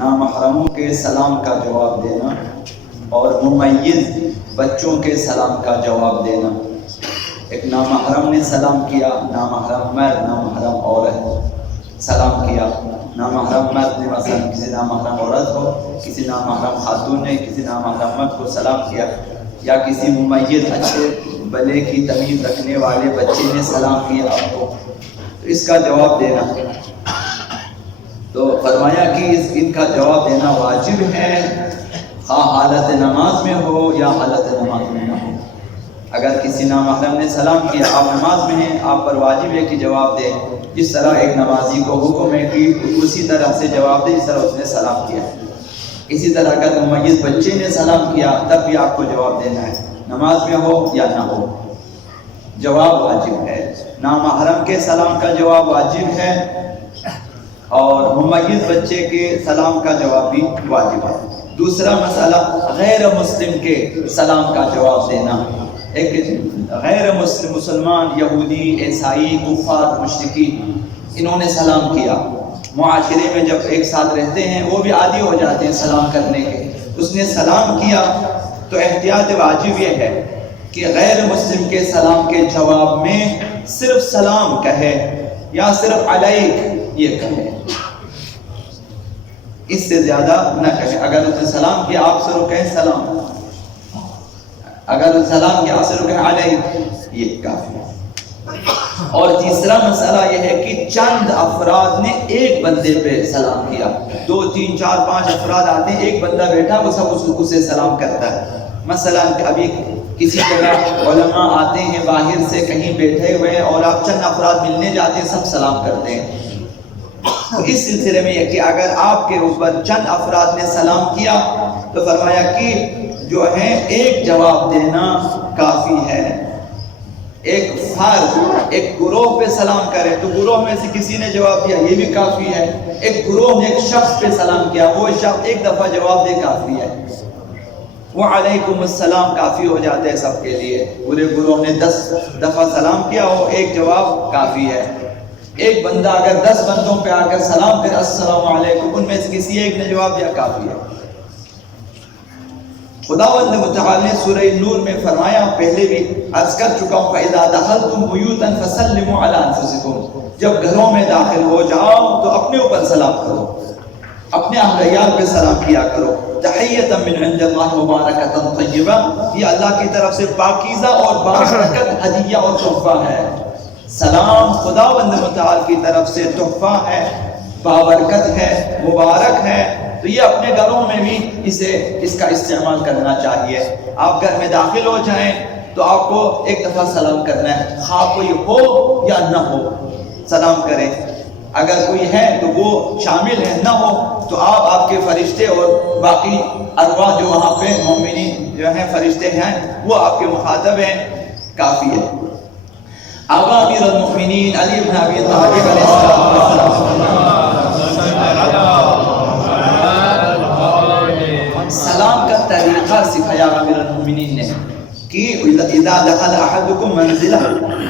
نامحرموں کے سلام کا جواب دینا اور ممیز بچوں کے سلام کا جواب دینا۔ ایک نامحرم نے سلام کیا، نامحرم مرد نامحرم عورت سلام کیا۔ نامحرم مرد نے مثلا کسی نامحرم عورت ہو، کسی نامحرم خاتون نے کسی نامحرم مرد کو سلام کیا، یا کسی ممیز اچھے بلے کی تمیز رکھنے والے بچے نے سلام کیا آپ کو، تو اس کا جواب دینا۔ تو فرمایا کہ ان کا جواب دینا واجب ہے، خواہ حالت نماز میں ہو یا حالت نماز میں نہ ہو۔ اگر کسی نامحرم نے سلام کیا، آپ نماز میں ہیں، آپ پر واجب ہے کہ جواب دیں۔ جس طرح ایک نمازی کو حکم ہے کہ اسی طرح سے جواب دے جس طرح اس نے سلام کیا۔ اسی طرح اگر ممیز بچے نے سلام کیا تب بھی آپ کو جواب دینا ہے، نماز میں ہو یا نہ ہو، جواب واجب ہے۔ نامحرم کے سلام کا جواب واجب ہے اور ممیز بچے کے سلام کا جواب بھی واجب ہے۔ دوسرا مسئلہ غیر مسلم کے سلام کا جواب دینا۔ ایک غیر مسلمان یہودی، عیسائی، کفار، مشرکین، انہوں نے سلام کیا۔ معاشرے میں جب ایک ساتھ رہتے ہیں وہ بھی عادی ہو جاتے ہیں سلام کرنے کے۔ اس نے سلام کیا تو احتیاط واجب یہ ہے کہ غیر مسلم کے سلام کے جواب میں صرف سلام کہے یا صرف علیک یہ کہے، اس سے زیادہ نہ کہے۔ اگر اس نے سلام کیا آپ صرف کہیں سلام، اگر سلام کیا آپ صرف کہیں علیک، یہ کافی ہے۔ اور تیسرا مسئلہ یہ ہے کہ چند افراد نے ایک بندے پہ سلام کیا، 2 3 4 5 افراد آتے ہیں، ایک بندہ بیٹھا وہ سب اسے سلام کرتا ہے۔ مثلا ابھی کسی جگہ علماء آتے ہیں باہر سے کہیں بیٹھے ہوئے اور آپ چند افراد ملنے جاتے ہیں، سب سلام کرتے ہیں۔ تو اس سلسلے میں یہ کہ اگر آپ کے اوپر چند افراد نے سلام کیا تو فرمایا کہ جو ہے ایک جواب دینا کافی ہے۔ ایک فرد ایک گروہ پہ سلام کرے تو گروہ میں سے کسی نے جواب دیا یہ بھی کافی ہے۔ ایک گروہ نے ایک شخص پہ سلام کیا، وہ شخص ایک دفعہ جواب دے کافی ہے۔ وعلیکم السلام کافی ہو جاتا ہے سب کے لیے۔ پورے گروہ نے 10 دفعہ سلام کیا ہو، ایک جواب کافی ہے۔ ایک بندہ اگر 10 بندوں پہ آ کر سلام کرے السلام علیکم، ان میں سے کسی ایک نے جواب دیا کافی ہے۔ خداوند متعال نے سورہ نور میں فرمایا، پہلے بھی عرض کر چکا ہوں، فَإِذَا دَخَلْتُمْ بُيُوتًا فَسَلِّمُوا عَلَىٰ أَنفُسِكُمْ، جب گھروں میں داخل ہو جاؤ تو اپنے اوپر سلام کرو، اپنے اہل عیال پہ سلام کیا کرو۔ تحیۃ من عند اللہ مبارکۃ طیبہ، یہ اللہ کی طرف سے پاکیزہ اور بابرکت ہدیہ اور تحفہ ہے۔ سلام خداوند متعال کی طرف سے تحفہ ہے، بابرکت ہے، مبارک ہے، تو یہ اپنے گھروں میں بھی اس کا استعمال کرنا چاہیے۔ آپ گھر میں داخل ہو جائیں تو آپ کو ایک دفعہ سلام کرنا ہے، خواہ کوئی ہو یا نہ ہو سلام کریں۔ اگر کوئی ہے تو وہ شامل ہے، نہ ہو تو آپ کے فرشتے اور باقی ارواح جو وہاں پہ مومنین جو ہیں فرشتے ہیں وہ آپ کے مخاطب ہیں، کافی ہے۔ آقا امیر المؤمنین علی بن ابی طالب علیہ السلام سلام کا طریقہ سکھایا امیر المؤمنین نے کہ اذا دخل احدکم منزلہ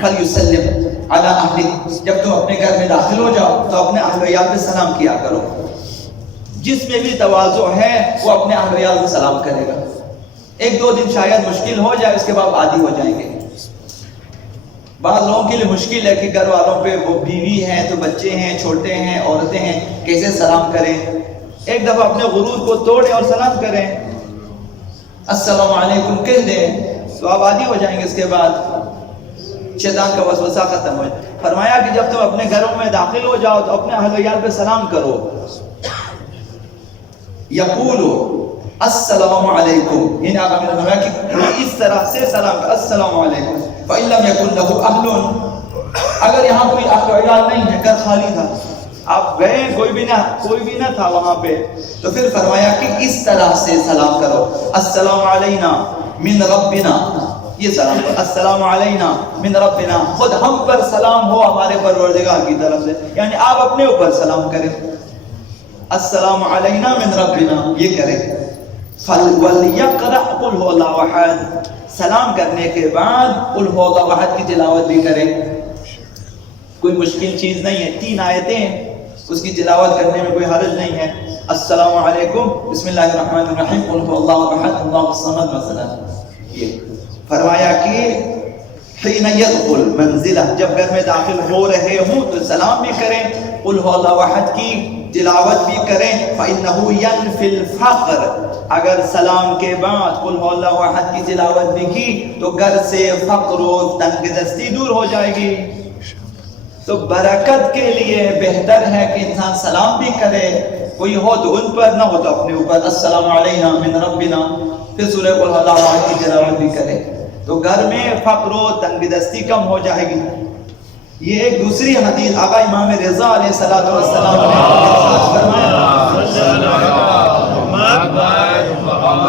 فلیسلم علی اہلہ، جب تم اپنے گھر میں داخل ہو جاؤ تو اپنے اہل عیال پہ سلام کیا کرو۔ جس میں بھی تواضع ہے وہ اپنے اہل عیال پہ سلام کرے گا۔ 1-2 دن شاید مشکل ہو جائے، اس کے بعد عادی ہو جائیں گے۔ بعض لوگوں کے لیے مشکل ہے کہ گھر والوں پہ وہ بیوی ہیں تو بچے ہیں، چھوٹے ہیں، عورتیں ہیں، کیسے سلام کریں۔ ایک دفعہ اپنے غرور کو توڑیں اور سلام کریں، السلام علیکم کہہ دیں تو آپ عادی ہو جائیں گے۔ اس کے بعد شیطان کا وسوسہ ختم ہو جائے۔ فرمایا کہ جب تم اپنے گھروں میں داخل ہو جاؤ تو اپنے اہل عیال پہ سلام کرو۔ یقولو السلام علیکم، یعنی آقا نے فرمایا کہ اس طرح سے سلام کر، السلام علیکم۔ فَإِن لَمْ يَكُنْ لَهُ أَهْلٌ، اگر یہاں کوئی اہل عیال نہیں ہے، گھر خالی تھا، آپ گئے کوئی بھی نہ تھا وہاں پہ، تو پھر فرمایا کہ اس طرح سے سلام کرو، السلام علینا من ربنا، یہ سلام کرو، السلام علینا من ربنا، خود ہم پر سلام ہو ہمارے پروردگار کی طرف سے، یعنی آپ اپنے اوپر سلام کریں، السلام علینا من ربنا یہ کریں۔ وَلْيَقْرَأْ قُلْ هُوَ اللَّهُ أَحَدٌ، سلام کرنے کے بعد قُلْ هُوَ اللَّهُ أَحَدٌ کی تلاوت بھی کریں۔ کوئی مشکل چیز نہیں ہے، 3 آیتیں اس کی تلاوت کرنے میں کوئی حرج نہیں ہے۔ السلام علیکم بسم اللہ الرحمن الرحیم قل هو اللہ احد اللہ الصمد مثلا. یہ فرمایا کہ حین یدخل منزلہ، جب گھر میں داخل ہو رہے ہوں تو سلام بھی کریں، قل هو اللہ احد کی تلاوت بھی کریں. فإنه ينفي الفقر، اگر سلام کے بعد قل هو اللہ احد کی تلاوت بھی کی تو گھر سے فقر و تنگ دستی دور ہو جائے گی. تو برکت کے لیے بہتر ہے کہ انسان سلام بھی کرے، کوئی ہو تو ان پر، نہ ہو تو اپنے اوپر، السلام علینا من ربنا، پھر سورہ قل هو اللہ احد کی تلاوت بھی کرے تو گھر میں فقر و تنگ دستی کم ہو جائے گی. یہ ایک دوسری حدیث آقا امام رضا علیہ السلام نے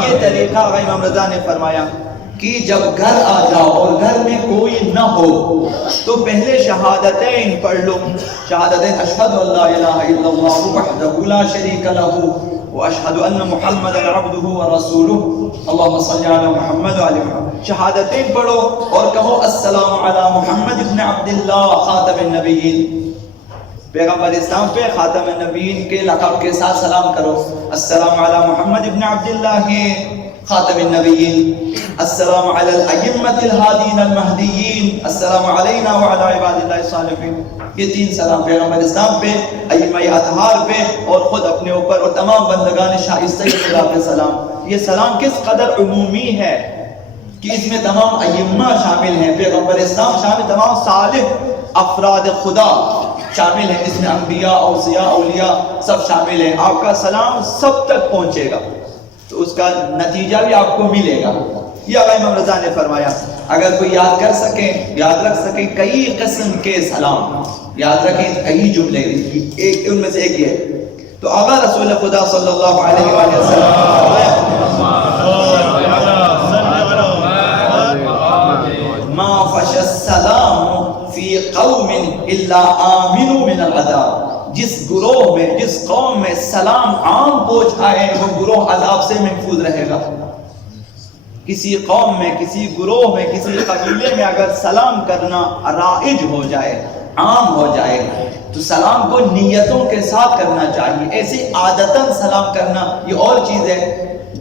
یہ طریقہ آقا امام رضا نے فرمایا کہ جب گھر آ جاؤ اور گھر میں کوئی نہ ہو تو پہلے شہادتین پڑھ لو. شہادتین اشہد ان لا الہ الا اللہ وحدہ لا شریک لہ واشہد ان محمدا عبدہ ورسولہ اللہم صلی علی محمد وعلی محمد. شہادتین پڑھو اور کہو السلام علی محمد ابن عبداللہ خاتم النبیین، پیغمبر اسلام پہ خاتم النبیین کے لقب کے ساتھ سلام کرو. السلام علی محمد ابن عبداللہ خاتم النبیین، السلام علی الائمۃ الہادین المہدیین، السلام علینا وعلی عباد اللہ الصالحین. یہ تین سلام پیغمبر اسلام پہ، ائمہ اطہار پہ اور خود اپنے اوپر اور تمام بندگان شائستہ خدا پہ سلام. یہ سلام کس قدر عمومی ہے کہ اس میں تمام ائمہ شامل ہیں، پیغمبر اسلام شامل، تمام صالح افراد خدا شامل ہیں، اس میں انبیاء اوصیاء اولیاء سب شامل ہیں. آپ کا سلام سب تک پہنچے گا تو اس کا نتیجہ بھی آپ کو ملے گا. یہ آقا امام رضا نے فرمایا. اگر کوئی یاد کر سکے، یاد رکھ سکے کئی قسم کے سلام یاد رکھیں، کئی جملے، ایک ان میں سے ایک یہ تو آقا رسول خدا صلی اللہ علیہ وآلہ وسلم ما فش السلام فی قوم الا آمنوا من العذاب. جس گروہ میں، جس قوم میں سلام عام پہنچ آئے وہ گروہ عذاب سے محفوظ رہے گا. کسی قوم میں، کسی گروہ میں، کسی قبیلے میں اگر سلام کرنا رائج ہو جائے، عام ہو جائے تو سلام کو نیتوں کے ساتھ کرنا چاہیے. ایسے عادتاً سلام کرنا یہ اور چیز ہے،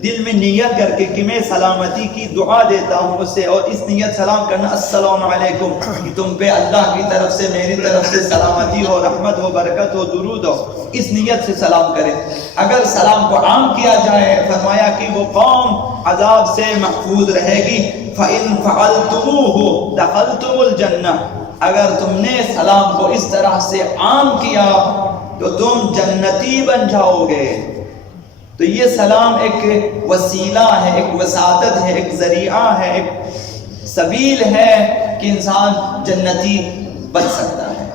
دل میں نیت کر کے کہ میں سلامتی کی دعا دیتا ہوں اس سے، اور اس نیت سلام کرنا السلام علیکم کہ تم پہ اللہ کی طرف سے، میری طرف سے سلامتی ہو، رحمت ہو، برکت ہو، درود ہو، اس نیت سے سلام کریں. اگر سلام کو عام کیا جائے فرمایا کہ وہ قوم عذاب سے محفوظ رہے گی. فَإِن فَعَلْتُمُوهُ دَخَلْتُمُ الْجَنَّةَ، اگر تم نے سلام کو اس طرح سے عام کیا تو تم جنتی بن جاؤ گے. تو یہ سلام ایک وسیلہ ہے، ایک وساطت ہے، ایک ذریعہ ہے، ایک سبیل ہے کہ انسان جنتی بن سکتا ہے.